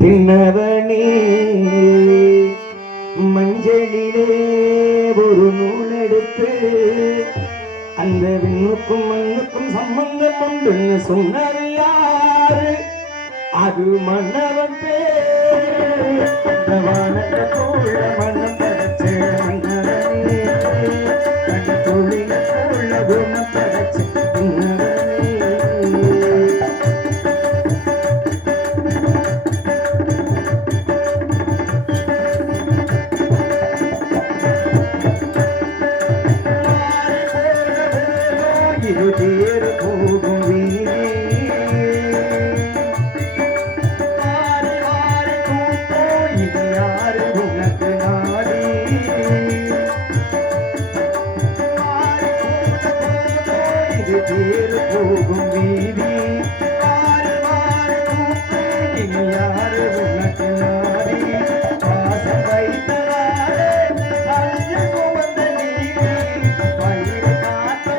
பின்னவனே மஞ்சளிலே ஒரு நூல் எடுத்து அந்த விண்ணுக்கும் மண்ணுக்கும் சம்பந்தம் உண்டுன்னு சொன்னது யாரு? அது மன்னவன் பேர் வானத்தை போல மனம் படைச்ச மன்னவனே கண்டு தொழில போல குணம் படைச்ச தேர் போகும் வீரே ஆறு ஆறு கூட்டோ இது யாரு உனக்கு நாடி ஆறு போதோ இது தேர் போகும் வீதி ஆறு ஆறு கூட்டோ இது யாரு உனக்கு நாடி பாசம் வைத்தவாறு அழிய சுமந்த நீதி வயிறு காத்தோ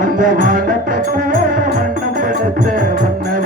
அந்த வானத்தை போல வண்ணம் படைத்த மன்னர்